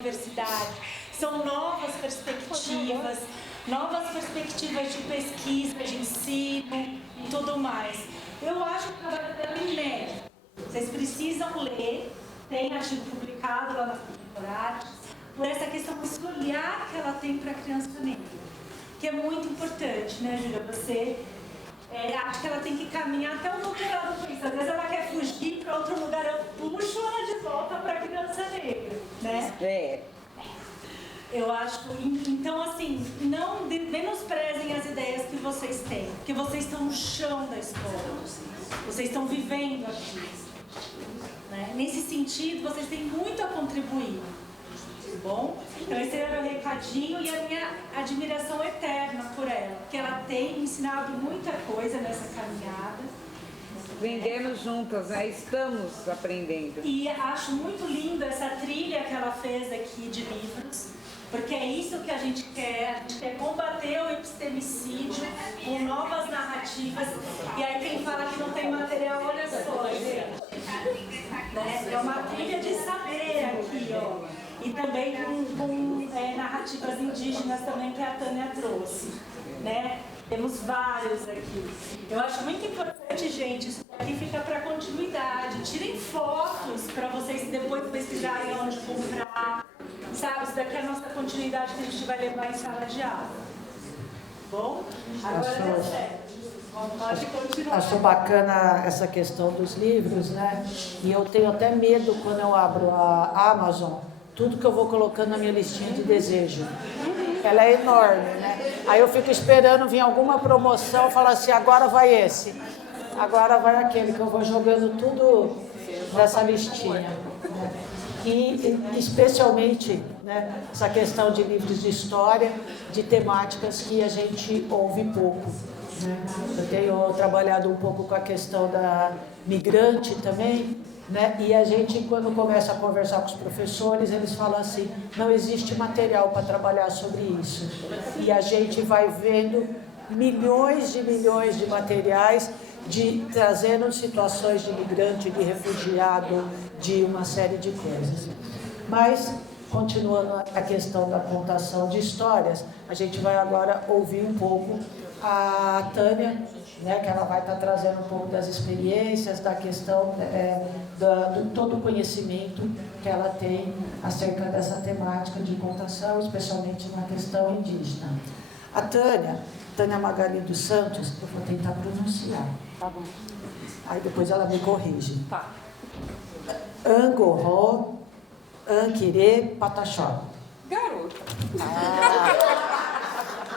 universidade. São novas perspectivas de pesquisa, de ensino e tudo mais. Eu acho que o trabalho dela é inédito. Vocês precisam ler, tem artigo publicado lá na Cultura, por essa questão desse olhar que ela tem para a criança negra, que é muito importante, né, Júlia? Você acho que ela tem que caminhar até o doutorado com isso. Às vezes ela quer fugir para outro lugar, eu puxo ela de volta para a criança negra, né? Eu acho, então assim, não menosprezem as ideias que vocês têm, porque vocês estão no chão da escola, vocês estão vivendo aqui, né? Nesse sentido, vocês têm muito a contribuir, tá bom? Então esse era o recadinho e a minha admiração eterna por ela, porque ela tem me ensinado muita coisa nessa caminhada. Aprendemos juntas, né? Estamos aprendendo. E acho muito lindo essa trilha que ela fez aqui de livros, porque é isso que a gente quer combater o epistemicídio com novas narrativas. E aí quem fala que não tem material, olha só, gente. Né? É uma trilha de saber aqui, ó. E também com narrativas indígenas também que a Tânia trouxe, né? Temos vários aqui. Eu acho muito importante, gente, isso aqui fica para continuidade. Tirem fotos para vocês depois pesquisarem onde comprar. Sabe, isso daqui é a nossa continuidade que a gente vai levar em sala de aula. Bom? Agora é sério. Pode continuar. Acho bacana essa questão dos livros, né? E eu tenho até medo quando eu abro a Amazon, tudo que eu vou colocando na minha listinha de desejo. Ela é enorme, né? Aí eu fico esperando vir alguma promoção, falar assim, agora vai esse, agora vai aquele, que eu vou jogando tudo nessa listinha. Né? E especialmente, né, essa questão de livros de história, de temáticas que a gente ouve pouco. Né? Eu tenho trabalhado um pouco com a questão da migrante também, né? E a gente, quando começa a conversar com os professores, eles falam assim, não existe material para trabalhar sobre isso. E a gente vai vendo milhões de materiais trazendo situações de migrante, de refugiado, de uma série de coisas. Mas, continuando a questão da contação de histórias, a gente vai agora ouvir um pouco a Tânia, né, que ela vai estar trazendo um pouco das experiências, da questão do todo o conhecimento que ela tem acerca dessa temática de contação, especialmente na questão indígena. A Tânia Magali dos Santos, eu vou tentar pronunciar. Tá bom. Aí depois ela me corrige. Tá. Angoró, Anquirê, Pataxó. Garota.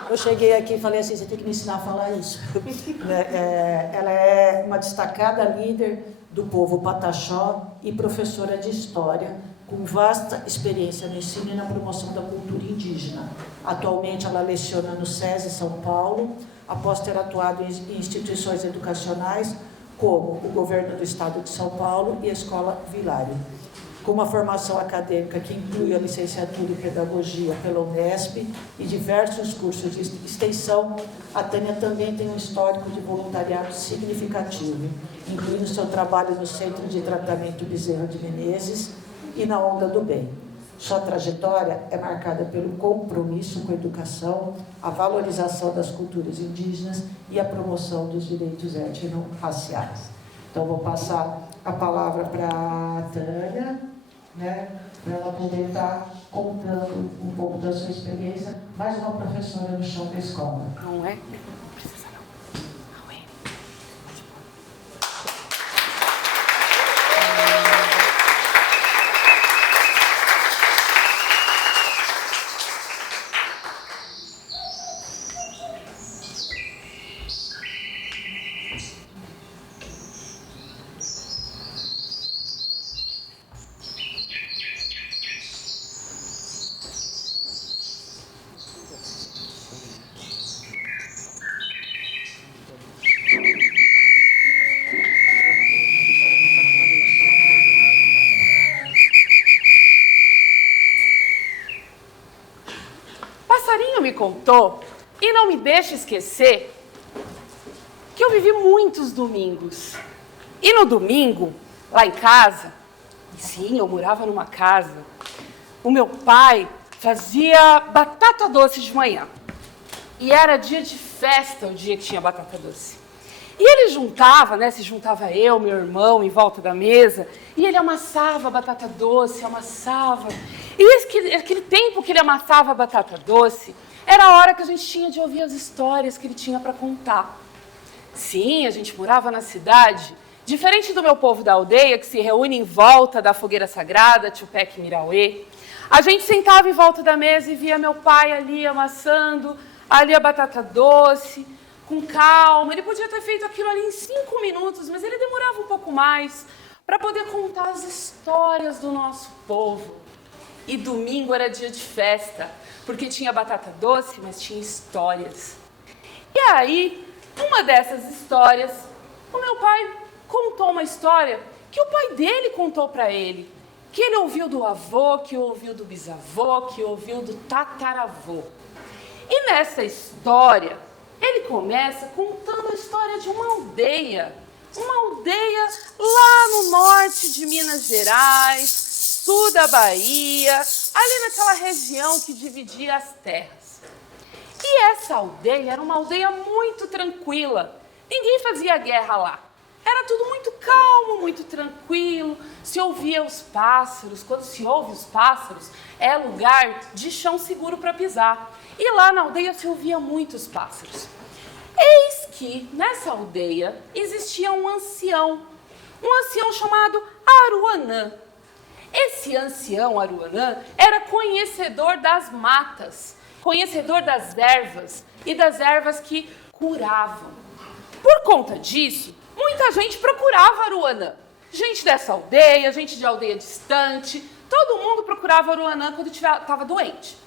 Eu cheguei aqui e falei assim, você tem que me ensinar a falar isso. Ela é uma destacada líder do povo Pataxó e professora de história, com vasta experiência no ensino e na promoção da cultura indígena. Atualmente ela leciona no SESI São Paulo, após ter atuado em instituições educacionais como o Governo do Estado de São Paulo e a Escola Vilário. Com uma formação acadêmica que inclui a licenciatura em Pedagogia pela Unesp e diversos cursos de extensão, a Tânia também tem um histórico de voluntariado significativo, incluindo seu trabalho no Centro de Tratamento Bezerra de Menezes e na Onda do Bem. Sua trajetória é marcada pelo compromisso com a educação, a valorização das culturas indígenas e a promoção dos direitos étnico-raciais. Então, vou passar a palavra para a Tânia, né, para ela poder estar contando um pouco da sua experiência, mais uma professora no chão da escola. Não é? Me contou, e não me deixa esquecer, que eu vivi muitos domingos. E no domingo, lá em casa, sim, eu morava numa casa, o meu pai fazia batata doce de manhã. E era dia de festa, o dia que tinha batata doce. E ele juntava, né, se juntava eu, meu irmão, em volta da mesa, e ele amassava a batata doce, amassava. E aquele tempo que ele amassava a batata doce, era a hora que a gente tinha de ouvir as histórias que ele tinha para contar. Sim, a gente morava na cidade, diferente do meu povo da aldeia, que se reúne em volta da fogueira sagrada, Tupec e Mirauê. A gente sentava em volta da mesa e via meu pai ali amassando, ali a batata doce, com calma. Ele podia ter feito aquilo ali em 5 minutos, mas ele demorava um pouco mais para poder contar as histórias do nosso povo. E domingo era dia de festa, porque tinha batata doce, mas tinha histórias. E aí, uma dessas histórias, o meu pai contou uma história que o pai dele contou para ele, que ele ouviu do avô, que ouviu do bisavô, que ouviu do tataravô. E nessa história, ele começa contando a história de uma aldeia lá no norte de Minas Gerais, sul da Bahia, ali naquela região que dividia as terras. E essa aldeia era uma aldeia muito tranquila, ninguém fazia guerra lá. Era tudo muito calmo, muito tranquilo, se ouvia os pássaros. Quando se ouve os pássaros, é lugar de chão seguro para pisar. E lá na aldeia se ouvia muitos pássaros. Eis que nessa aldeia existia um ancião chamado Aruanã. Esse ancião Aruanã era conhecedor das matas, conhecedor das ervas e das ervas que curavam. Por conta disso, muita gente procurava Aruanã. Gente dessa aldeia, gente de aldeia distante, todo mundo procurava Aruanã quando estava doente.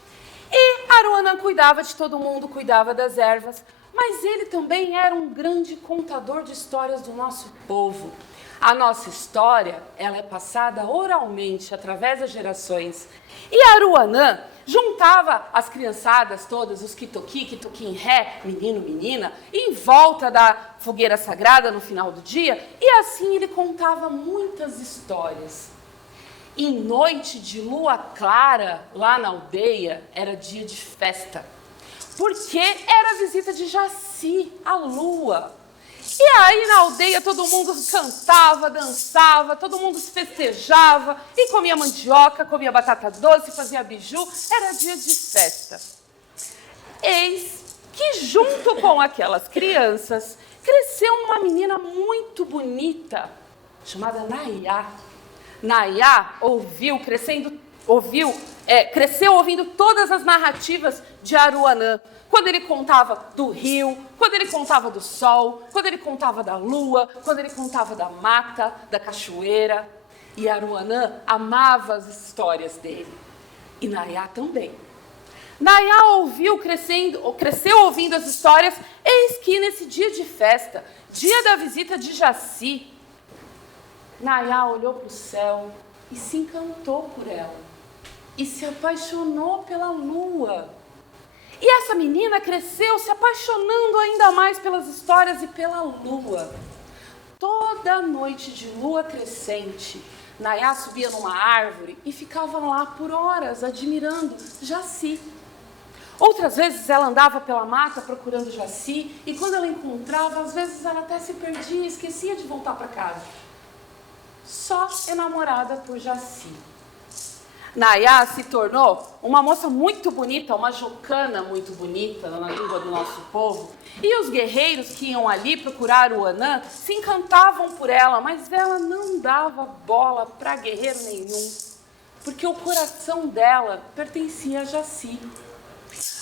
E Aruanã cuidava de todo mundo, cuidava das ervas, mas ele também era um grande contador de histórias do nosso povo. A nossa história, ela é passada oralmente, através das gerações. E Aruanã juntava as criançadas todas, os quitoqui, quitoquim-ré, menino, menina, em volta da fogueira sagrada no final do dia, e assim ele contava muitas histórias. Em noite de lua clara, lá na aldeia, era dia de festa, porque era a visita de Jaci, a lua. E aí na aldeia todo mundo cantava, dançava, todo mundo se festejava e comia mandioca, comia batata doce, fazia biju, era dia de festa. Eis que junto com aquelas crianças cresceu uma menina muito bonita, chamada Nayá. Nayá cresceu ouvindo todas as narrativas de Aruanã. Quando ele contava do rio, quando ele contava do sol, quando ele contava da lua, quando ele contava da mata, da cachoeira. E Aruanã amava as histórias dele. E Nayá também. Nayá cresceu ouvindo as histórias, eis que nesse dia de festa, dia da visita de Jaci, Nayá olhou para o céu e se encantou por ela. E se apaixonou pela lua. E essa menina cresceu se apaixonando ainda mais pelas histórias e pela lua. Toda noite de lua crescente, Nayá subia numa árvore e ficava lá por horas, admirando Jaci. Outras vezes ela andava pela mata procurando Jaci, e quando ela encontrava, às vezes ela até se perdia e esquecia de voltar para casa. Só enamorada por Jaci. Nayá se tornou uma moça muito bonita, uma jocana muito bonita na língua do nosso povo. E os guerreiros que iam ali procurar Aruanã se encantavam por ela, mas ela não dava bola para guerreiro nenhum, porque o coração dela pertencia a Jaci.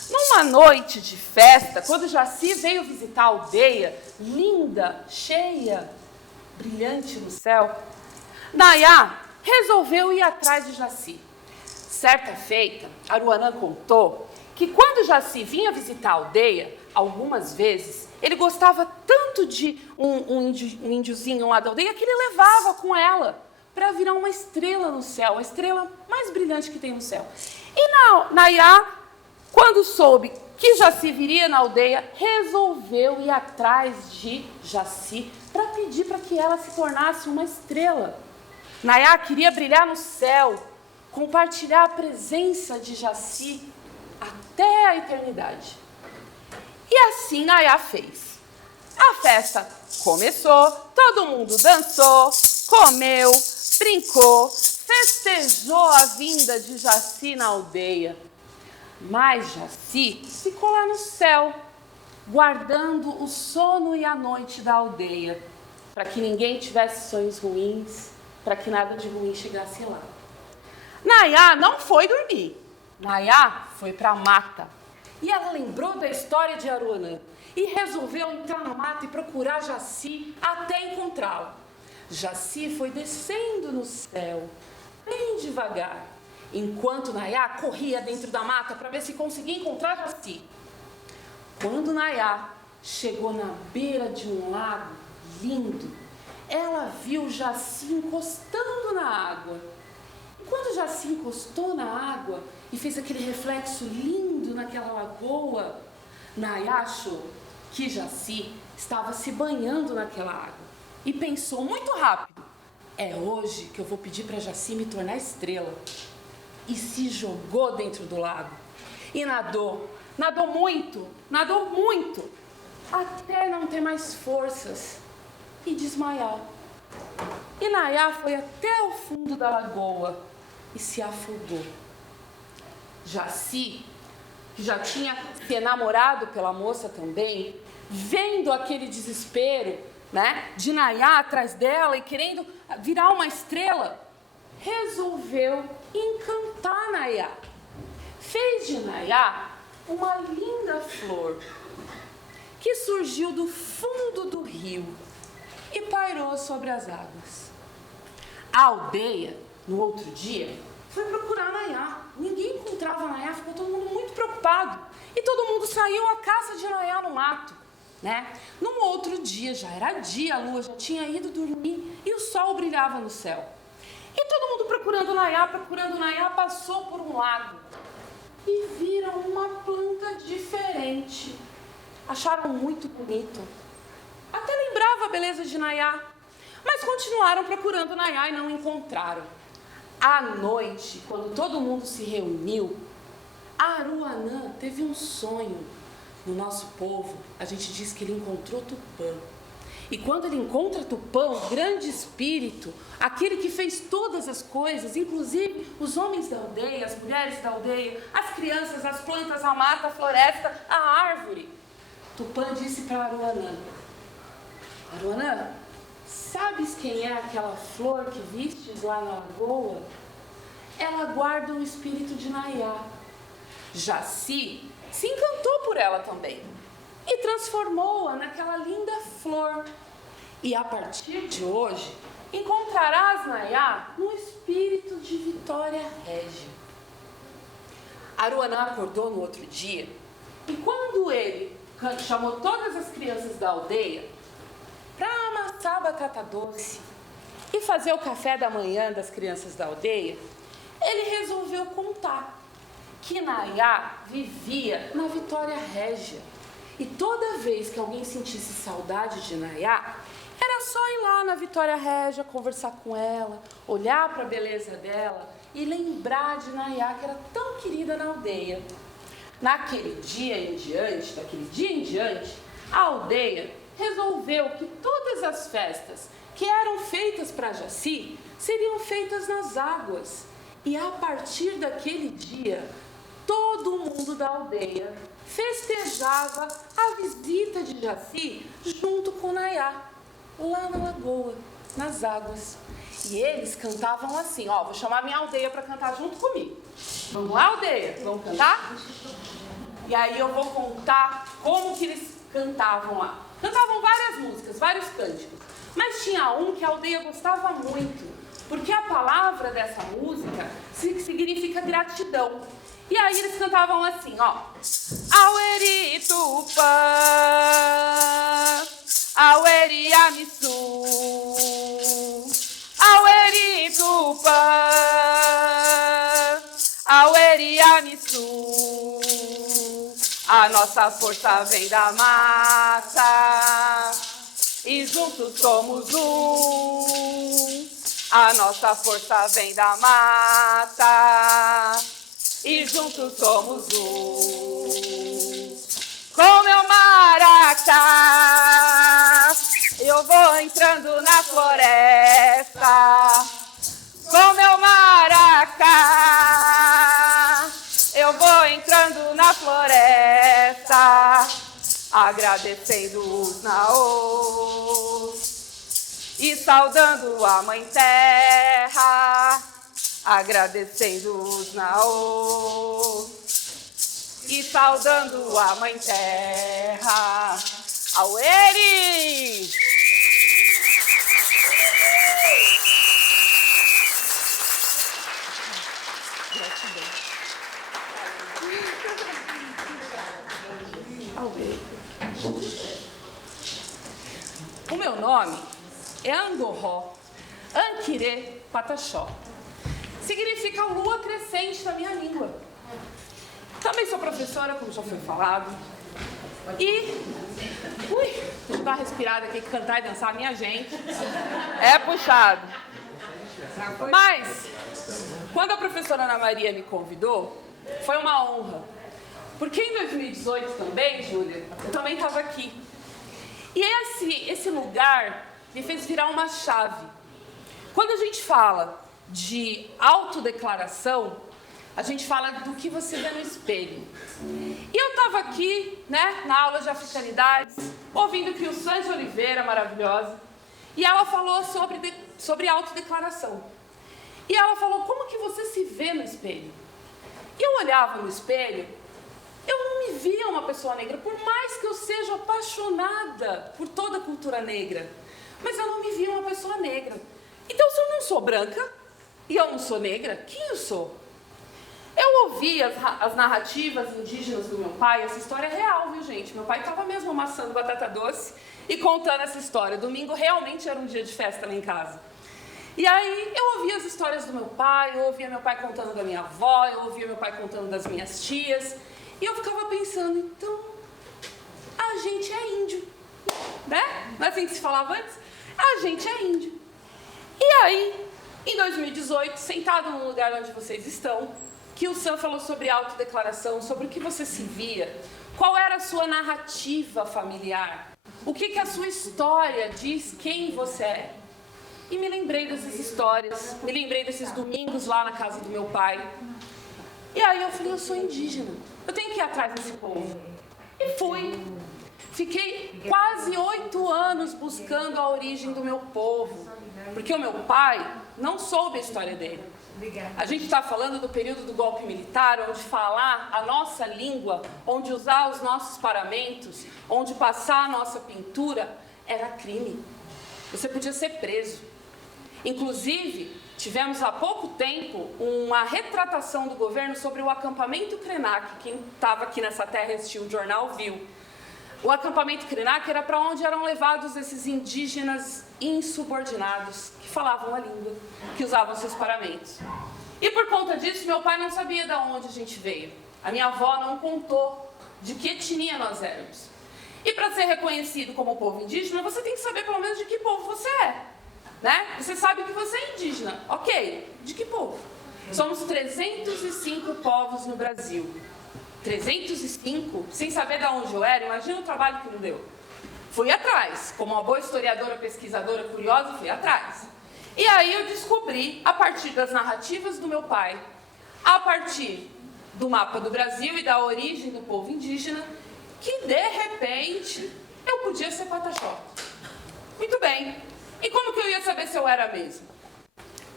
Numa noite de festa, quando Jaci veio visitar a aldeia, linda, cheia, brilhante no céu, Nayá resolveu ir atrás de Jaci. Certa feita, Aruanã contou que quando Jaci vinha visitar a aldeia, algumas vezes, ele gostava tanto de um índiozinho lá da aldeia que ele levava com ela para virar uma estrela no céu, a estrela mais brilhante que tem no céu. E Nayá, quando soube que Jaci viria na aldeia, resolveu ir atrás de Jaci para pedir para que ela se tornasse uma estrela. Nayá queria brilhar no céu, compartilhar a presença de Jaci até a eternidade. E assim Nayá fez. A festa começou, todo mundo dançou, comeu, brincou, festejou a vinda de Jaci na aldeia. Mas Jaci ficou lá no céu, guardando o sono e a noite da aldeia, para que ninguém tivesse sonhos ruins, para que nada de ruim chegasse lá. Nayá não foi dormir. Nayá foi para a mata. E ela lembrou da história de Aruanã e resolveu entrar na mata e procurar Jaci até encontrá-la. Jaci foi descendo no céu, bem devagar, enquanto Nayá corria dentro da mata para ver se conseguia encontrar Jaci. Quando Nayá chegou na beira de um lago lindo, ela viu Jaci encostando na água. E quando Jaci encostou na água e fez aquele reflexo lindo naquela lagoa, Nayá achou que Jaci estava se banhando naquela água e pensou muito rápido: é hoje que eu vou pedir para Jaci me tornar estrela. E se jogou dentro do lago e nadou muito, até não ter mais forças e desmaiar. E Nayá foi até o fundo da lagoa e se afogou. Jaci, que já tinha se enamorado pela moça também, vendo aquele desespero, né, de Nayá atrás dela e querendo virar uma estrela, resolveu encantar Nayá. Fez de Nayá uma linda flor que surgiu do fundo do rio e pairou sobre as águas. A aldeia, no outro dia, foi procurar Nayá. Ninguém encontrava Nayá, ficou todo mundo muito preocupado. E todo mundo saiu à caça de Nayá no mato, né? No outro dia, já era dia, a lua já tinha ido dormir e o sol brilhava no céu. E todo mundo procurando Nayá, passou por um lago e viram uma planta diferente. Acharam muito bonito. Até lembrava a beleza de Nayá, mas continuaram procurando Nayá e não encontraram. À noite, quando todo mundo se reuniu, Aruanã teve um sonho. No nosso povo, a gente diz que ele encontrou Tupã. E quando ele encontra Tupã, o grande espírito, aquele que fez todas as coisas, inclusive os homens da aldeia, as mulheres da aldeia, as crianças, as plantas, a mata, a floresta, a árvore, Tupã disse para Aruanã: Aruanã, sabes quem é aquela flor que vistes lá na lagoa? Ela guarda o espírito de Nayá. Jaci se encantou por ela também e transformou-a naquela linda flor. E a partir de hoje, encontrarás Nayá no espírito de Vitória Régia. Aruanã acordou no outro dia e quando ele chamou todas as crianças da aldeia para amassar batata doce e fazer o café da manhã das crianças da aldeia, ele resolveu contar que Nayá vivia na Vitória Régia. E toda vez que alguém sentisse saudade de Nayá, era só ir lá na Vitória Régia, conversar com ela, olhar para a beleza dela e lembrar de Nayá, que era tão querida na aldeia. Daquele dia em diante, a aldeia resolveu que todas as festas que eram feitas para Jaci seriam feitas nas águas. E a partir daquele dia, todo mundo da aldeia festejava a visita de Jaci junto com Nayá, lá na lagoa, nas águas. E eles cantavam assim, ó, vou chamar minha aldeia para cantar junto comigo. Vamos lá, aldeia? Vamos cantar? E aí eu vou contar como que eles cantavam lá. Cantavam várias músicas, vários cânticos. Mas tinha um que a aldeia gostava muito, porque a palavra dessa música significa gratidão. E aí eles cantavam assim, ó. Aueri Tupã, Aueri Amisu, Aueri Tupã, Aueri Amisu. A nossa força vem da mata e juntos somos um. A nossa força vem da mata e juntos somos um. Com meu maracá, eu vou entrando na floresta. Com meu maracá, eu vou entrando na floresta, agradecendo os naôs e saudando a Mãe Terra, agradecendo os naôs e saudando a Mãe Terra. Aueri! O meu nome é Angorró, Anquirê Pataxó. Significa lua crescente na minha língua. Também sou professora, como já foi falado. E... deixa eu dar uma respirada aqui, cantar e dançar, minha gente. É puxado. Mas, quando a professora Ana Maria me convidou, foi uma honra. Porque em 2018 também, Júlia, eu também estava aqui. E esse lugar me fez virar uma chave. Quando a gente fala de autodeclaração, a gente fala do que você vê no espelho. E eu estava aqui, né, na aula de africanidades, ouvindo que o Sanji Oliveira, maravilhosa, e ela falou sobre autodeclaração. E ela falou, como que você se vê no espelho? E eu olhava no espelho, eu não me via uma pessoa negra, por mais que eu seja apaixonada por toda a cultura negra. Mas eu não me via uma pessoa negra. Então, se eu não sou branca, e eu não sou negra, quem eu sou? Eu ouvi as narrativas indígenas do meu pai, essa história é real, viu, gente? Meu pai estava mesmo amassando batata doce e contando essa história. Domingo realmente era um dia de festa lá em casa. E aí eu ouvia as histórias do meu pai, eu ouvia meu pai contando da minha avó, eu ouvia meu pai contando das minhas tias. E eu ficava pensando, então, a gente é índio, né? Não é assim que se falava antes? A gente é índio. E aí, em 2018, sentado no lugar onde vocês estão, que o Sam falou sobre autodeclaração, sobre o que você se via, qual era a sua narrativa familiar, o que a sua história diz quem você é. E me lembrei dessas histórias, me lembrei desses domingos lá na casa do meu pai. E aí eu falei, eu sou indígena, eu tenho que ir atrás desse povo. E fui. Fiquei quase 8 anos buscando a origem do meu povo, porque o meu pai não soube a história dele. A gente está falando do período do golpe militar, onde falar a nossa língua, onde usar os nossos paramentos, onde passar a nossa pintura, era crime. Você podia ser preso. Inclusive, tivemos há pouco tempo uma retratação do governo sobre o acampamento Krenak. Quem estava aqui nessa terra e assistiu o jornal viu. O acampamento Krenak era para onde eram levados esses indígenas insubordinados, que falavam a língua, que usavam seus paramentos. E por conta disso, meu pai não sabia de onde a gente veio. A minha avó não contou de que etnia nós éramos. E para ser reconhecido como povo indígena, você tem que saber pelo menos de que povo você é. Né? Você sabe que você é indígena. Ok, de que povo? Somos 305 povos no Brasil. 305, sem saber de onde eu era, imagina o trabalho que não deu. Fui atrás, como uma boa historiadora, pesquisadora, curiosa, fui atrás. E aí eu descobri, a partir das narrativas do meu pai, a partir do mapa do Brasil e da origem do povo indígena, que de repente eu podia ser Pataxó. Muito bem. E como que eu ia saber se eu era mesmo?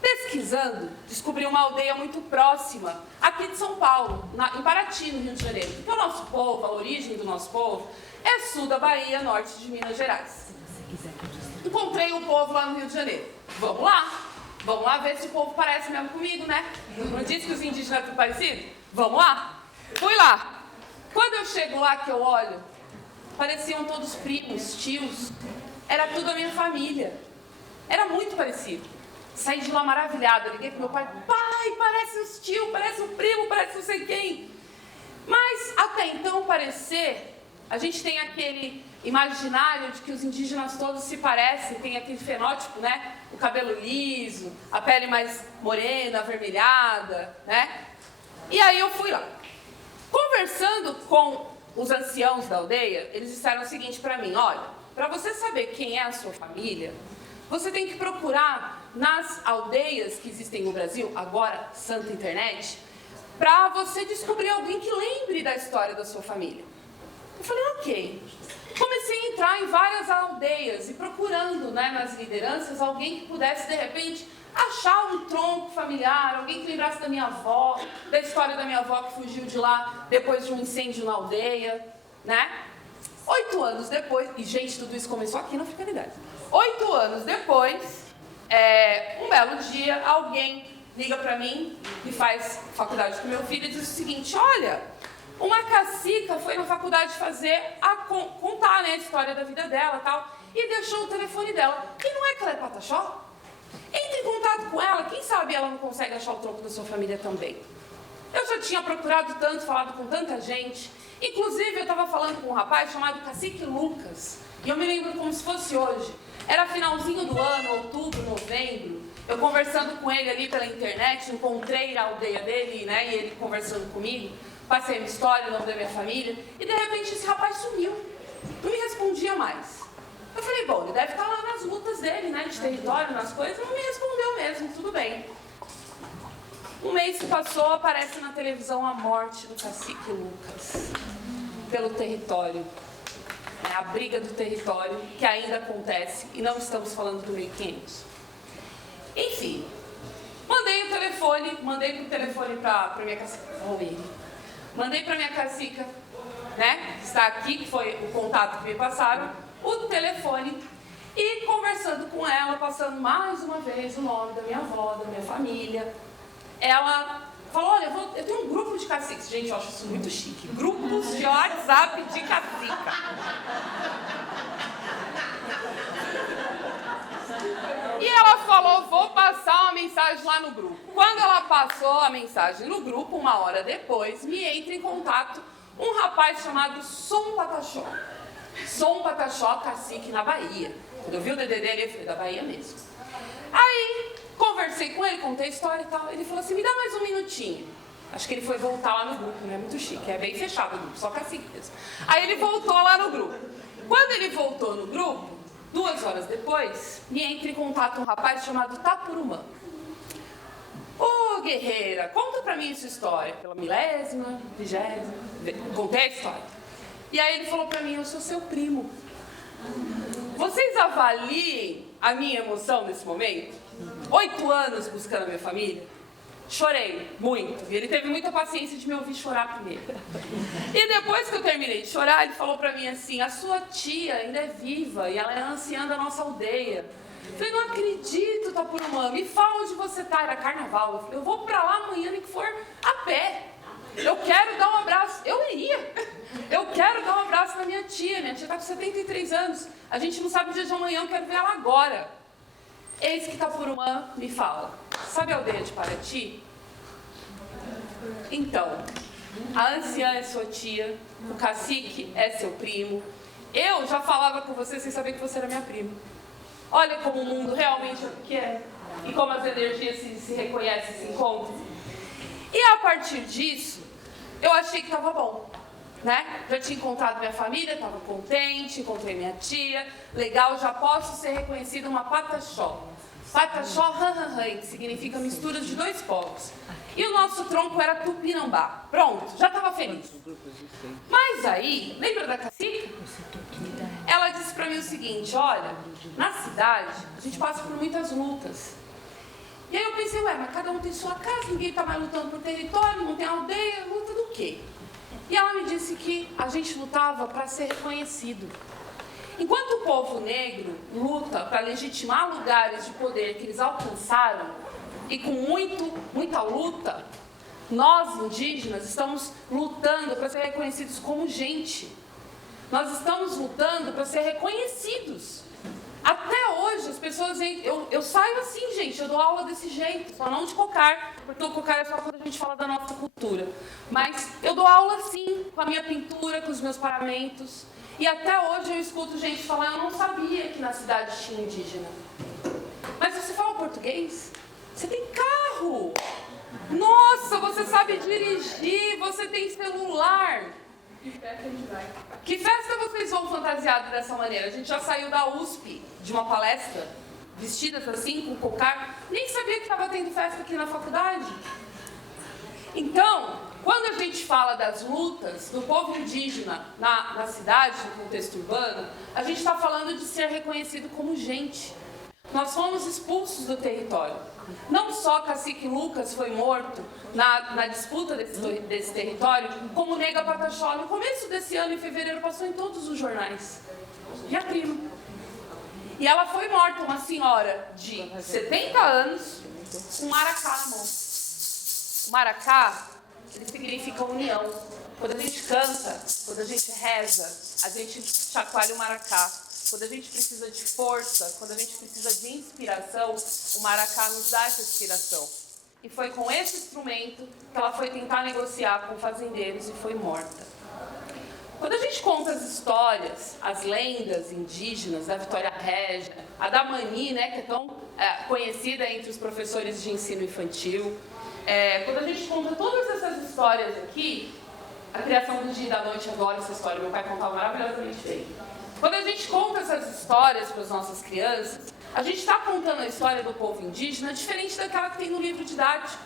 Pesquisando, descobri uma aldeia muito próxima, aqui de São Paulo, em Paraty, no Rio de Janeiro. Porque o nosso povo, a origem do nosso povo, é sul da Bahia, norte de Minas Gerais. Encontrei um povo lá no Rio de Janeiro. Vamos lá ver se o povo parece mesmo comigo, né? Não disse que os indígenas eram tudo parecidos? Vamos lá? Fui lá. Quando eu chego lá, que eu olho, pareciam todos primos, tios. Era tudo a minha família. Era muito parecido. Saí de lá maravilhada, liguei pro meu pai, pai, parece os tios, parece um primo, parece não sei quem. Mas até então parecer A gente tem aquele imaginário de que os indígenas todos se parecem, tem aquele fenótipo, né? O cabelo liso, a pele mais morena, avermelhada, né? E aí eu fui lá. Conversando com os anciãos da aldeia, eles disseram o seguinte para mim: olha, para você saber quem é a sua família, você tem que procurar nas aldeias que existem no Brasil, agora santa internet, para você descobrir alguém que lembre da história da sua família. Eu falei, ok. Comecei a entrar em várias aldeias e procurando, né, nas lideranças alguém que pudesse, de repente, achar um tronco familiar, alguém que lembrasse da minha avó, da história da minha avó que fugiu de lá depois de um incêndio na aldeia, né? 8 anos depois, e gente, tudo isso começou aqui na Africanidade. 8 anos depois, um belo dia, alguém liga pra mim, que faz faculdade com meu filho, e diz o seguinte: olha, uma cacica foi na faculdade contar, né, a história da vida dela e tal, e deixou o telefone dela. E não é que ela é pataxó? Entre em contato com ela, quem sabe ela não consegue achar o tronco da sua família também. Eu já tinha procurado tanto, falado com tanta gente. Inclusive, eu estava falando com um rapaz chamado Cacique Lucas, e eu me lembro como se fosse hoje. Era finalzinho do ano, outubro, novembro, eu conversando com ele ali pela internet, encontrei a aldeia dele, né, e ele conversando comigo, passei a minha história, o nome da minha família, e de repente esse rapaz sumiu, não me respondia mais. Eu falei, bom, ele deve estar lá nas lutas dele, né, de território, nas coisas, não me respondeu mesmo, tudo bem. Um mês que passou, aparece na televisão a morte do Cacique Lucas, pelo território. É a briga do território que ainda acontece, e não estamos falando do 1500. Enfim, mandei pro telefone para minha cacica. Mandei para minha cacica, né, que está aqui, que foi o contato que me passaram, o telefone, e conversando com ela, passando mais uma vez o nome da minha avó, da minha família. Ela falou, olha, eu tenho um grupo de caciques. Gente, eu acho isso muito chique. Grupos de WhatsApp de cacica. E ela falou, vou passar uma mensagem lá no grupo. Quando ela passou a mensagem no grupo, 1 hora depois, me entra em contato um rapaz chamado Som Pataxó. Som Pataxó, cacique na Bahia. Quando eu vi o DD dele, eu falei, da Bahia mesmo. Aí, conversei com ele, contei a história e tal. Ele falou assim, me dá mais um minutinho. Acho que ele foi voltar lá no grupo, né? Muito chique, é bem fechado o grupo, só cacique mesmo. Aí ele voltou lá no grupo. Quando ele voltou no grupo, 2 horas depois, me entra em contato um rapaz chamado Tapurumã. Ô, guerreira, conta pra mim essa história. Pela 1000ª, 20ª, contei a história. E aí ele falou pra mim, eu sou seu primo. Vocês avaliem a minha emoção nesse momento? 8 anos buscando a minha família. Chorei muito. E ele teve muita paciência de me ouvir chorar primeiro. E depois que eu terminei de chorar, ele falou pra mim assim, a sua tia ainda é viva e ela é anciã da nossa aldeia. Eu falei, não acredito, Tapurumã, me fala onde você tá. Era carnaval. Eu falei, eu vou pra lá amanhã, nem que for a pé. Eu quero dar um abraço. Eu iria. Eu quero dar um abraço na minha tia. Minha tia tá com 73 anos. A gente não sabe o dia de amanhã, eu quero ver ela agora. Eis que Tapurumã me fala, sabe a aldeia de Paraty? Então, a anciã é sua tia, o cacique é seu primo. Eu já falava com você sem saber que você era minha prima. Olha como o mundo realmente é o que é. E como as energias se reconhecem, se encontram. E a partir disso, eu achei que estava bom. Né? Já tinha encontrado minha família, estava contente, encontrei minha tia, legal, já posso ser reconhecida uma pataxó. Pataxó, que significa mistura de 2 povos. E o nosso tronco era Tupinambá. Pronto, já estava feliz. Mas aí, lembra da cacique? Ela disse para mim o seguinte, olha, na cidade a gente passa por muitas lutas. E aí eu pensei, ué, mas cada um tem sua casa, ninguém está mais lutando por território, não tem aldeia, luta do quê? E ela me disse que a gente lutava para ser reconhecido. Enquanto o povo negro luta para legitimar lugares de poder que eles alcançaram, e com muita luta, nós indígenas estamos lutando para ser reconhecidos como gente. Nós estamos lutando para ser reconhecidos. Até hoje, as pessoas... Eu saio assim, gente, eu dou aula desse jeito, só não de cocar, porque o cocar é só quando a gente fala da nossa cultura. Mas eu dou aula assim, com a minha pintura, com os meus paramentos. E até hoje eu escuto gente falar, eu não sabia que na cidade tinha indígena. Mas você fala português? Você tem carro! Nossa, você sabe dirigir, você tem celular. Que festa a gente vai? Que festa vocês vão fantasiados dessa maneira? A gente já saiu da USP, de uma palestra, vestidas assim, com cocar. Nem sabia que estava tendo festa aqui na faculdade. Então, quando a gente fala das lutas do povo indígena na cidade, no contexto urbano, a gente está falando de ser reconhecido como gente. Nós fomos expulsos do território. Não só Cacique Lucas foi morto na disputa desse território, como Nega Pataxó. No começo desse ano, em fevereiro, passou em todos os jornais. Minha prima. E ela foi morta, uma senhora de 70 anos, com um maracá na mão. O maracá, ele significa união. Quando a gente canta, quando a gente reza, a gente chacoalha o maracá. Quando a gente precisa de força, quando a gente precisa de inspiração, o maracá nos dá essa inspiração. E foi com esse instrumento que ela foi tentar negociar com fazendeiros e foi morta. Quando a gente conta as histórias, as lendas indígenas da Vitória Régia, a da Mani, né, que é tão conhecida entre os professores de ensino infantil, quando a gente conta todas essas histórias aqui, a criação do dia e da noite, adoro essa história, meu pai contava maravilhosamente bem. Quando a gente conta essas histórias para as nossas crianças, a gente está contando a história do povo indígena diferente daquela que tem no livro didático.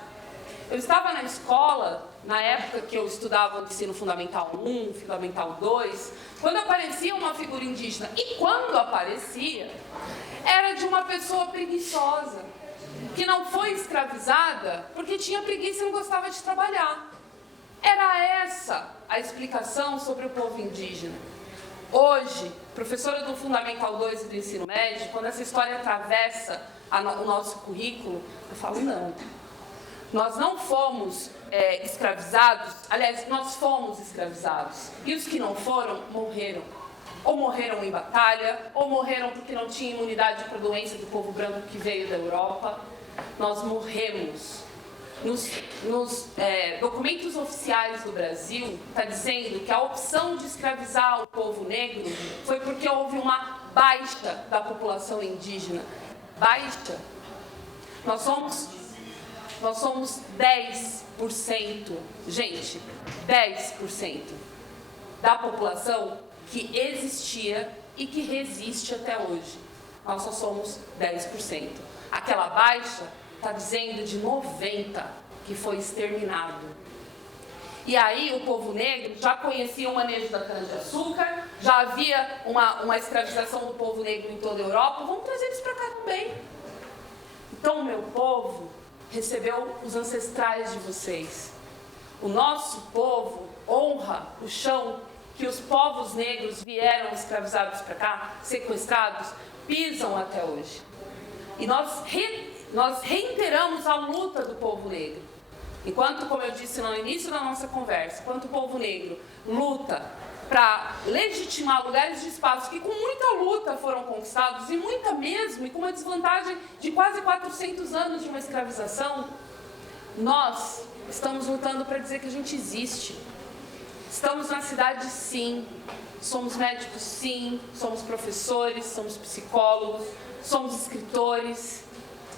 Eu estava na escola, na época que eu estudava no ensino fundamental 1, fundamental 2, quando aparecia uma figura indígena, e quando aparecia, era de uma pessoa preguiçosa, que não foi escravizada porque tinha preguiça e não gostava de trabalhar. Era essa a explicação sobre o povo indígena. Hoje, professora do Fundamental 2 e do Ensino Médio, quando essa história atravessa o nosso currículo, eu falo, não. Nós não fomos escravizados, aliás, nós fomos escravizados. E os que não foram, morreram. Ou morreram em batalha, ou morreram porque não tinha imunidade para a doença do povo branco que veio da Europa. Nós morremos. Nos documentos oficiais do Brasil, está dizendo que a opção de escravizar o povo negro foi porque houve uma baixa da população indígena. Baixa. Nós somos 10%, gente, 10% da população que existia e que resiste até hoje. Nós só somos 10%. Aquela baixa está dizendo de 90% que foi exterminado. E aí o povo negro já conhecia o manejo da cana-de-açúcar, já havia uma escravização do povo negro em toda a Europa, vamos trazer eles para cá também. Então o meu povo recebeu os ancestrais de vocês. O nosso povo honra o chão que os povos negros vieram escravizados para cá, sequestrados, pisam até hoje. E nós reiteramos a luta do povo negro. Enquanto, como eu disse no início da nossa conversa, enquanto o povo negro luta para legitimar lugares de espaço que com muita luta foram conquistados, e muita mesmo, e com uma desvantagem de quase 400 anos de uma escravização, nós estamos lutando para dizer que a gente existe. Estamos na cidade, sim. Somos médicos, sim. Somos professores, somos psicólogos, somos escritores.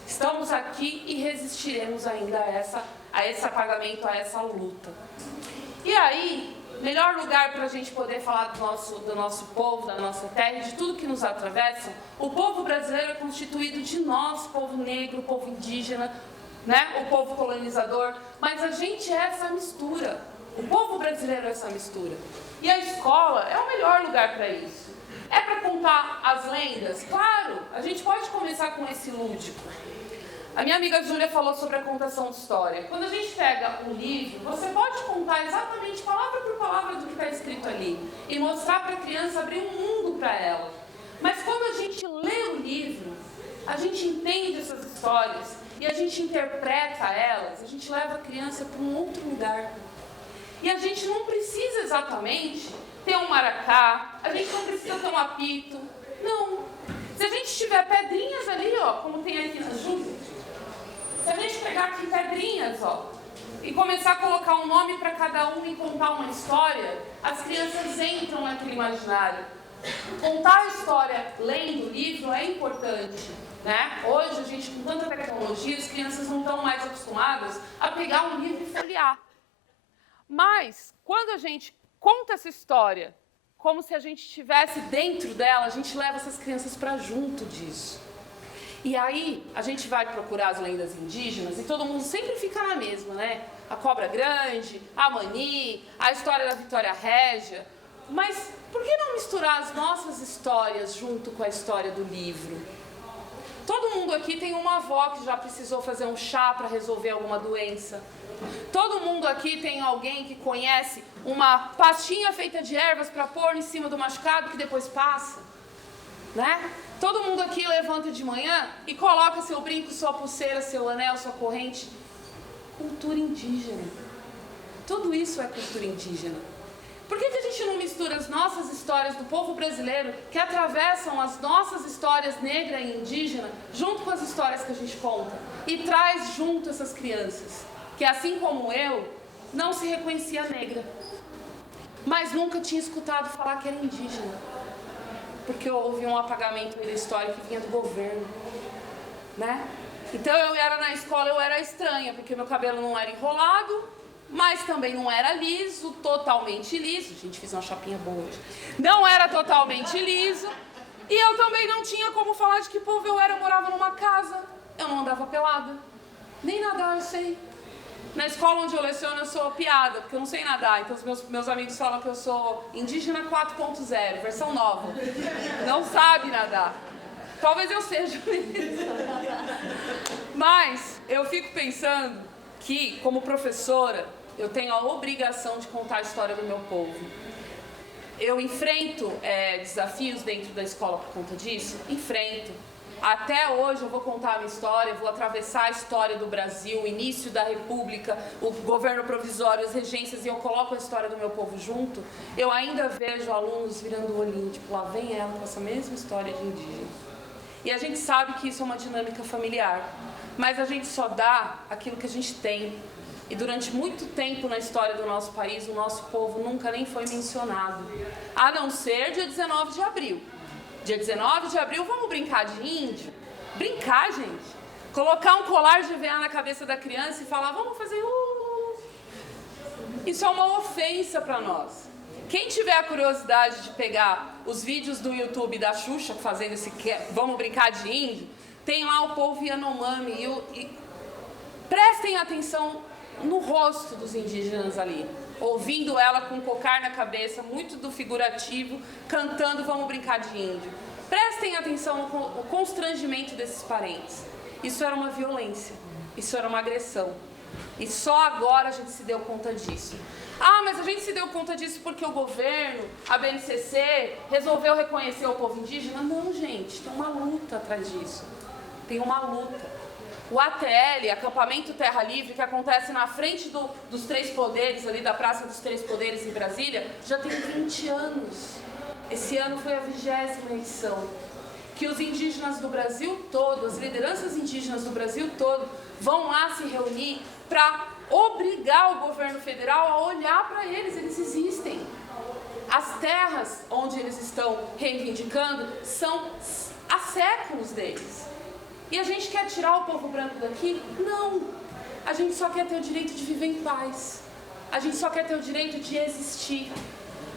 Estamos aqui e resistiremos ainda a esse apagamento, a essa luta. E aí, melhor lugar para a gente poder falar do nosso povo, da nossa terra e de tudo que nos atravessa, o povo brasileiro é constituído de nós, povo negro, povo indígena, né? O povo colonizador, mas a gente é essa mistura. O povo brasileiro é essa mistura. E a escola é o melhor lugar para isso. É para contar as lendas? Claro, a gente pode começar com esse lúdico. A minha amiga Júlia falou sobre a contação de história. Quando a gente pega um livro, você pode contar exatamente palavra por palavra do que está escrito ali e mostrar para a criança, abrir um mundo para ela. Mas quando a gente lê o livro, a gente entende essas histórias e a gente interpreta elas, a gente leva a criança para um outro lugar. E a gente não precisa exatamente ter um maracá, a gente não precisa ter um apito. Não. Se a gente gente tiver pedrinhas ali, ó, como tem aqui na Júlia, se a gente pegar aqui pedrinhas, ó, e começar a colocar um nome para cada um e contar uma história, as crianças entram naquele imaginário. Contar a história lendo o livro é importante, né? Hoje, a gente, com tanta tecnologia, as crianças não estão mais acostumadas a pegar um livro e folhear. Mas, quando a gente conta essa história, como se a gente estivesse dentro dela, a gente leva essas crianças para junto disso. E aí, a gente vai procurar as lendas indígenas e todo mundo sempre fica na mesma, né? A cobra grande, a Mani, a história da Vitória Régia. Mas por que não misturar as nossas histórias junto com a história do livro? Todo mundo aqui tem uma avó que já precisou fazer um chá para resolver alguma doença. Todo mundo aqui tem alguém que conhece uma pastinha feita de ervas para pôr em cima do machucado que depois passa, né? Todo mundo aqui levanta de manhã e coloca seu brinco, sua pulseira, seu anel, sua corrente. Cultura indígena. Tudo isso é cultura indígena. Por que a gente não mistura as nossas histórias do povo brasileiro, que atravessam as nossas histórias negra e indígena, junto com as histórias que a gente conta? E traz junto essas crianças, que assim como eu, não se reconhecia negra, mas nunca tinha escutado falar que era indígena. Porque houve um apagamento da história que vinha do governo, né? Então eu era na escola, eu era estranha, porque meu cabelo não era enrolado, mas também não era liso, totalmente liso. Gente, fiz uma chapinha boa hoje. Não era totalmente liso. E eu também não tinha como falar de que povo eu era. Eu morava numa casa. Eu não andava pelada. Nem nadar eu sei. Na escola onde eu leciono eu sou piada, porque eu não sei nadar. Então os meus amigos falam que eu sou indígena 4.0, versão nova. Não sabe nadar. Talvez eu seja mesmo. Mas eu fico pensando que, como professora, eu tenho a obrigação de contar a história do meu povo. Eu enfrento desafios dentro da escola por conta disso? Enfrento. Até hoje eu vou contar a minha história, vou atravessar a história do Brasil, o início da República, o governo provisório, as regências, e eu coloco a história do meu povo junto. Eu ainda vejo alunos virando o olhinho, tipo, lá vem ela com essa mesma história de indígena. E a gente sabe que isso é uma dinâmica familiar, mas a gente só dá aquilo que a gente tem. E durante muito tempo na história do nosso país, o nosso povo nunca nem foi mencionado. A não ser dia 19 de abril. Dia 19 de abril, vamos brincar de índio? Brincar, gente. Colocar um colar de EVA na cabeça da criança e falar, vamos fazer... Isso é uma ofensa para nós. Quem tiver a curiosidade de pegar os vídeos do YouTube da Xuxa fazendo esse vamos brincar de índio, tem lá o povo Yanomami e prestem atenção no rosto dos indígenas ali, ouvindo ela com um cocar na cabeça, muito do figurativo, cantando vamos brincar de índio. Prestem atenção no constrangimento desses parentes. Isso era uma violência, isso era uma agressão. E só agora a gente se deu conta disso. Ah, mas a gente se deu conta disso porque o governo, a BNCC, resolveu reconhecer o povo indígena? Não, gente, tem uma luta atrás disso. Tem uma luta. O ATL, Acampamento Terra Livre, que acontece na frente dos Três Poderes, ali da Praça dos Três Poderes em Brasília, já tem 20 anos. Esse ano foi a 20ª edição. Que os indígenas do Brasil todo, as lideranças indígenas do Brasil todo, vão lá se reunir para obrigar o governo federal a olhar para eles, eles existem. As terras onde eles estão reivindicando são há séculos deles. E a gente quer tirar o povo branco daqui? Não. A gente só quer ter o direito de viver em paz. A gente só quer ter o direito de existir.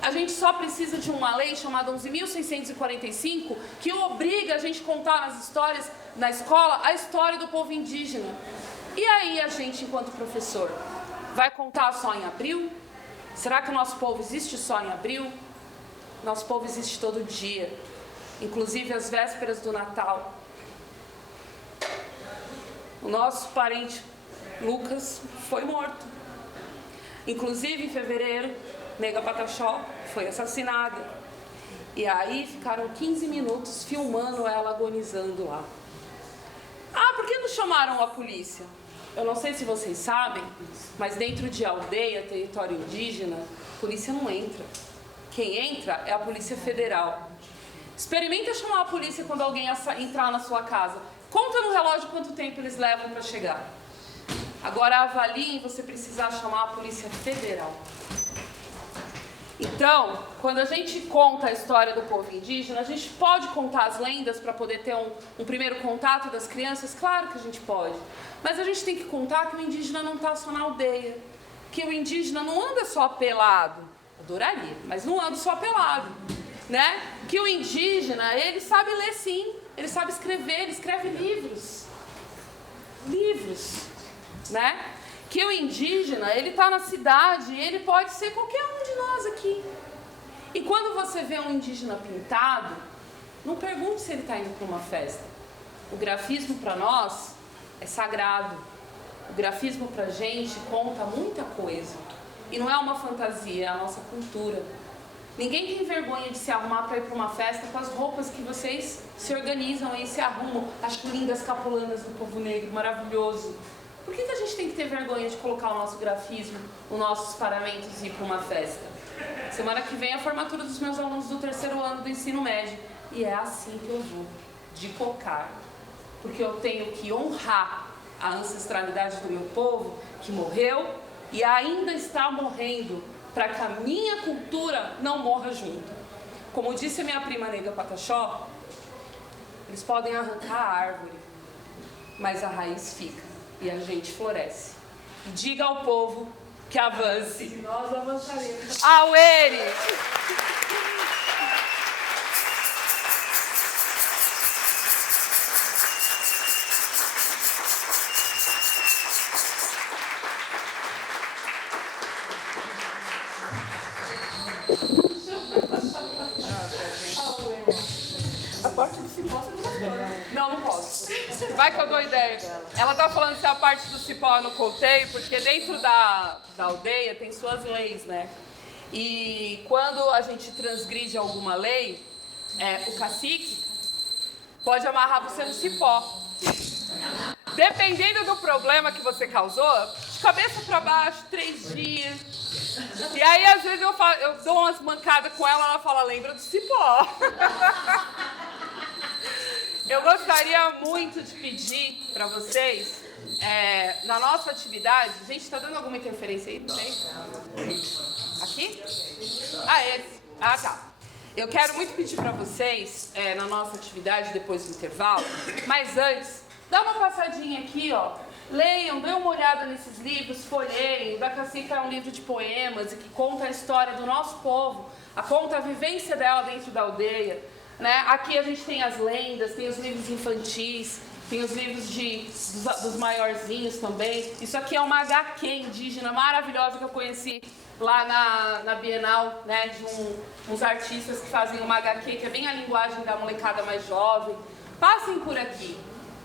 A gente só precisa de uma lei chamada 11.645 que obriga a gente a contar nas histórias, na escola, a história do povo indígena. E aí a gente, enquanto professor, vai contar só em abril? Será que o nosso povo existe só em abril? Nosso povo existe todo dia, inclusive às vésperas do Natal. O nosso parente Lucas foi morto. Inclusive em fevereiro, Nega Pataxó foi assassinada. E aí ficaram 15 minutos filmando ela agonizando lá. Ah, por que não chamaram a polícia? Eu não sei se vocês sabem, mas dentro de aldeia, território indígena, a polícia não entra. Quem entra é a Polícia Federal. Experimenta chamar a polícia quando alguém entrar na sua casa. Conta no relógio quanto tempo eles levam para chegar. Agora avaliem você precisar chamar a Polícia Federal. Então, quando a gente conta a história do povo indígena, a gente pode contar as lendas para poder ter um primeiro contato das crianças? Claro que a gente pode. Mas a gente tem que contar que o indígena não está só na aldeia. Que o indígena não anda só pelado. Adoraria, mas não anda só pelado. Né? Que o indígena, ele sabe ler sim. Ele sabe escrever, ele escreve livros. Livros. Né? Que o indígena, ele está na cidade, ele pode ser qualquer um de nós aqui. E quando você vê um indígena pintado, não pergunte se ele está indo para uma festa. O grafismo para nós é sagrado. O grafismo para a gente conta muita coisa. E não é uma fantasia, é a nossa cultura. Ninguém tem vergonha de se arrumar para ir para uma festa com as roupas que vocês se organizam e se arrumam. Acho lindas capulanas do povo negro, maravilhoso. Por que a gente tem que ter vergonha de colocar o nosso grafismo, os nossos paramentos e ir para uma festa? Semana que vem é a formatura dos meus alunos do 3º ano do ensino médio. E é assim que eu vou, de cocar. Porque eu tenho que honrar a ancestralidade do meu povo, que morreu e ainda está morrendo, para que a minha cultura não morra junto. Como disse a minha prima Nega Pataxó, eles podem arrancar a árvore, mas a raiz fica. E a gente floresce. Diga ao povo que avance. E nós avançaremos. Auere! A parte do cipó você não pode. Não posso. Vai que eu dou ideia. Ela tá falando se a parte do cipó eu não contei, porque dentro da aldeia tem suas leis, né? E quando a gente transgride alguma lei, o cacique pode amarrar você no cipó. Dependendo do problema que você causou, de cabeça para baixo, 3 dias. E aí, às vezes, eu dou umas mancadas com ela fala, lembra do cipó. Eu gostaria muito de pedir para vocês, na nossa atividade... Gente, tá dando alguma interferência aí? Não tem? Aqui? Esse. Tá. Eu quero muito pedir para vocês, na nossa atividade, depois do intervalo, mas antes, dá uma passadinha aqui, ó. Leiam, dêem uma olhada nesses livros, folheiem. O da Cacica é um livro de poemas e que conta a história do nosso povo, conta a vivência dela dentro da aldeia. Né? Aqui a gente tem as lendas, tem os livros infantis, tem os livros dos maiorzinhos também. Isso aqui é uma HQ indígena maravilhosa que eu conheci lá na Bienal, né? De uns artistas que fazem uma HQ que é bem a linguagem da molecada mais jovem. Passem por aqui.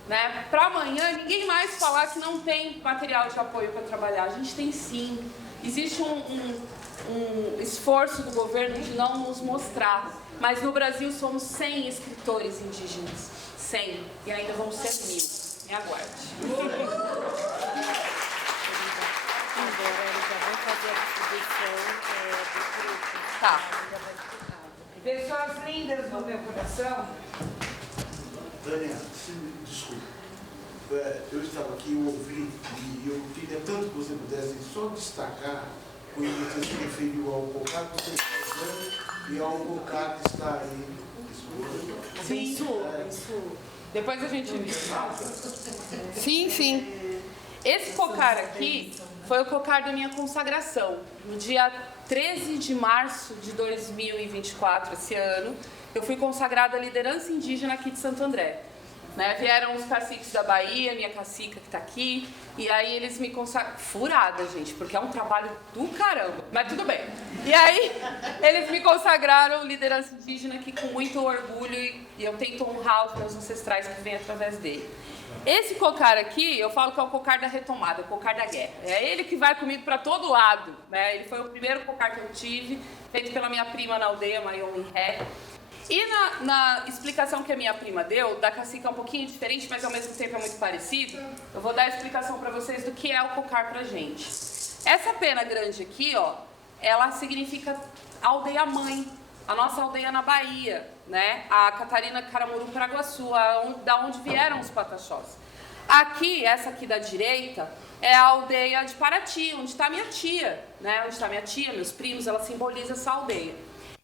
Né? Para amanhã, ninguém mais falar que não tem material de apoio para trabalhar. A gente tem sim. Existe um esforço do governo de não nos mostrar. Mas no Brasil somos 100 escritores indígenas. 100. E ainda vão ser 1000. Me aguarde. Tá. Pessoas lindas do meu coração. Tânia, desculpa. Eu estava aqui, eu ouvi, e eu queria tanto que você pudesse só destacar quando você se referiu ao cocá que você está usando e ao cocá que está aí. Sim, isso. Depois a gente vê. Sim. Esse cocar aqui foi o cocar da minha consagração. No dia 13 de março de 2024, esse ano, eu fui consagrada à liderança indígena aqui de Santo André. Né? Vieram os caciques da Bahia, minha cacica que está aqui, e aí eles me consagraram. Furada, gente, porque é um trabalho do caramba, mas tudo bem. E aí eles me consagraram liderança indígena aqui com muito orgulho, e eu tento honrar os meus ancestrais que vêm através dele. Esse cocar aqui, eu falo que é o cocar da retomada, o cocar da guerra. É ele que vai comigo para todo lado. Né? Ele foi o primeiro cocar que eu tive, feito pela minha prima na aldeia, Mayon Ré. E na explicação que a minha prima deu, da cacica é um pouquinho diferente, mas ao mesmo tempo é muito parecido, eu vou dar a explicação para vocês do que é o cocar pra gente. Essa pena grande aqui, ó, ela significa aldeia mãe, a nossa aldeia na Bahia, né? A Catarina Caramuru Paraguaçu, da onde vieram os pataxós. Aqui, essa aqui da direita, é a aldeia de Paraty, onde está minha tia, né? Onde está minha tia, meus primos, ela simboliza essa aldeia.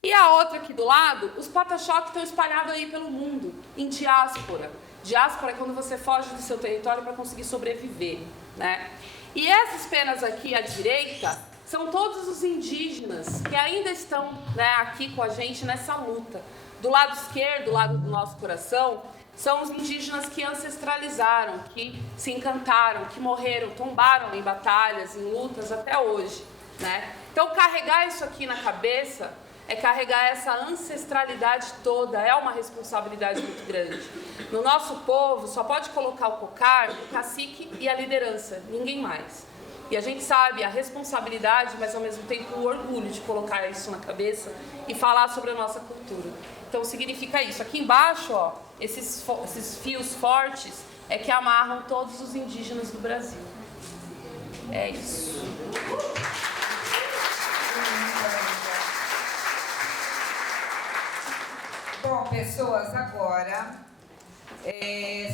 E a outra aqui do lado, os pataxó que estão espalhados aí pelo mundo, em diáspora. Diáspora é quando você foge do seu território para conseguir sobreviver, né? E essas penas aqui à direita são todos os indígenas que ainda estão, né, aqui com a gente nessa luta. Do lado esquerdo, do lado do nosso coração, são os indígenas que ancestralizaram, que se encantaram, que morreram, tombaram em batalhas, em lutas até hoje, né? Então, carregar isso aqui na cabeça é carregar essa ancestralidade toda, é uma responsabilidade muito grande. No nosso povo, só pode colocar o cocar, o cacique e a liderança, ninguém mais. E a gente sabe a responsabilidade, mas ao mesmo tempo o orgulho de colocar isso na cabeça e falar sobre a nossa cultura. Então significa isso. Aqui embaixo, ó, esses fios fortes é que amarram todos os indígenas do Brasil. É isso. Bom, pessoas, agora,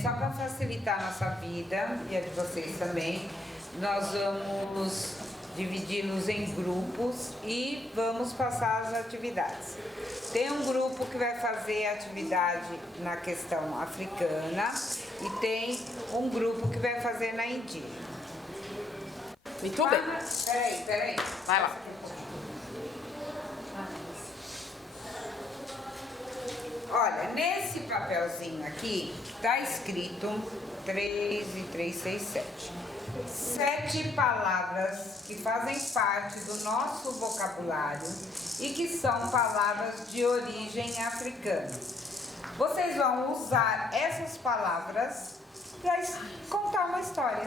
só para facilitar a nossa vida e a de vocês também, nós vamos dividir-nos em grupos e vamos passar as atividades. Tem um grupo que vai fazer atividade na questão africana e tem um grupo que vai fazer na indígena. Muito bem. Peraí. Vai lá. Olha, nesse papelzinho aqui está escrito 3 e 3, 6, 7. 7 palavras que fazem parte do nosso vocabulário e que são palavras de origem africana. Vocês vão usar essas palavras para contar uma história.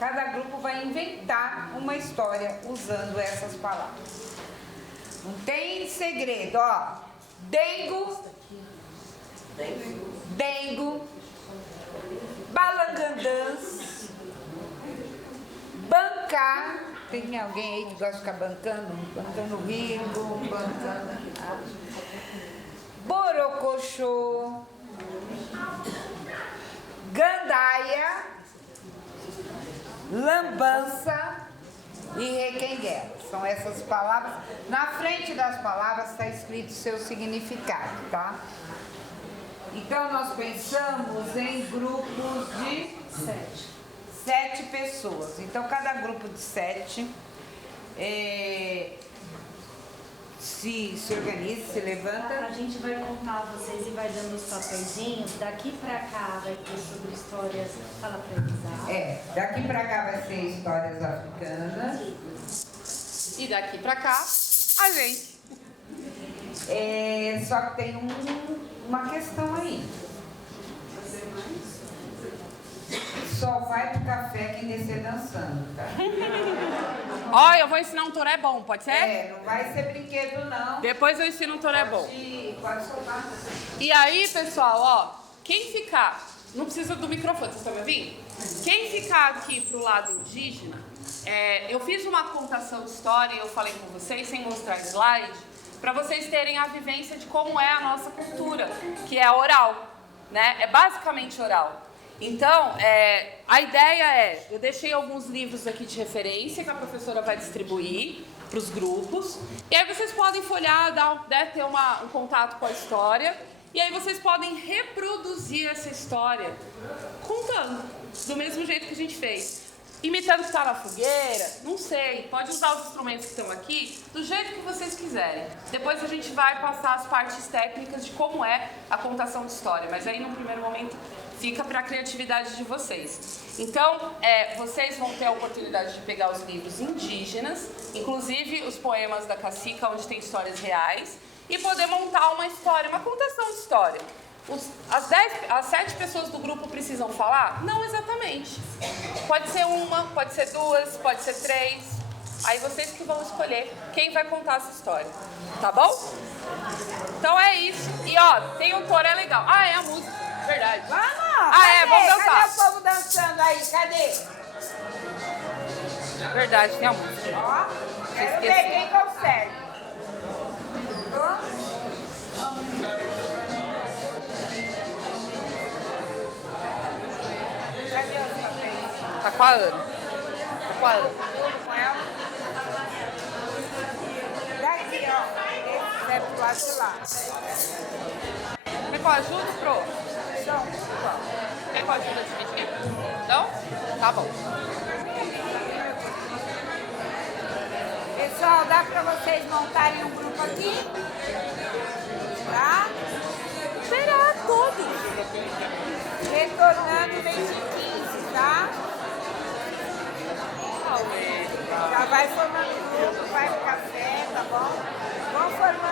Cada grupo vai inventar uma história usando essas palavras. Não tem segredo, ó. Dengo, balangandãs, bancar. Tem alguém aí que gosta de ficar bancando ringo, bancando. Borocochô, gandaia, lambança e requenguela. São essas palavras. Na frente das palavras está escrito seu significado, tá? Então, nós pensamos em grupos de 7 pessoas. Então, cada grupo de 7 se organiza, se levanta. A gente vai contar a vocês e vai dando os papeizinhos. Daqui pra cá vai ter sobre histórias. Fala pra eles. Daqui pra cá vai ser histórias africanas. E daqui pra cá, a gente. Só que tem uma questão aí. Só vai pro café quem descer dançando, tá? Ó, eu vou ensinar um toré bom, pode ser? Não vai ser brinquedo, não. Depois eu ensino um toré bom. Pode soltar. E aí, pessoal, ó, quem ficar... Não precisa do microfone, vocês estão me ouvindo? Quem ficar aqui pro lado indígena, eu fiz uma contação de história e eu falei com vocês, sem mostrar slide, para vocês terem a vivência de como é a nossa cultura, que é oral, né? É basicamente oral. Então, a ideia eu deixei alguns livros aqui de referência que a professora vai distribuir para os grupos, e aí vocês podem folhear, ter um contato com a história, e aí vocês podem reproduzir essa história contando, do mesmo jeito que a gente fez. Imitando que está na fogueira, não sei, pode usar os instrumentos que estão aqui do jeito que vocês quiserem. Depois a gente vai passar as partes técnicas de como é a contação de história, mas aí no primeiro momento fica para a criatividade de vocês. Então, vocês vão ter a oportunidade de pegar os livros indígenas, inclusive os poemas da Cacica, onde tem histórias reais, e poder montar uma história, uma contação de história. As 7 pessoas do grupo precisam falar? Não exatamente. Pode ser uma, pode ser 2, pode ser 3. Aí vocês que vão escolher quem vai contar essa história. Tá bom? Então é isso. E ó, tem um toré legal. Ah, é a música. Verdade. Vamos! Vamos dançar. Cadê o povo dançando aí? Cadê? Verdade, tem a música. Ó, quero ver quem consegue. com a Ana. Com a Ana. Com ela. Daqui, ó. Esse é pro lado de lá. Quer que eu ajude, Pro? São igual. Quer que eu ajude a dividir? Então? Tá bom. Pessoal, dá para vocês montarem um grupo aqui? Tá? Será todos? Retornando mês de 15, tá? Já vai formando grupo, vai pro café, tá bom? Vão formando.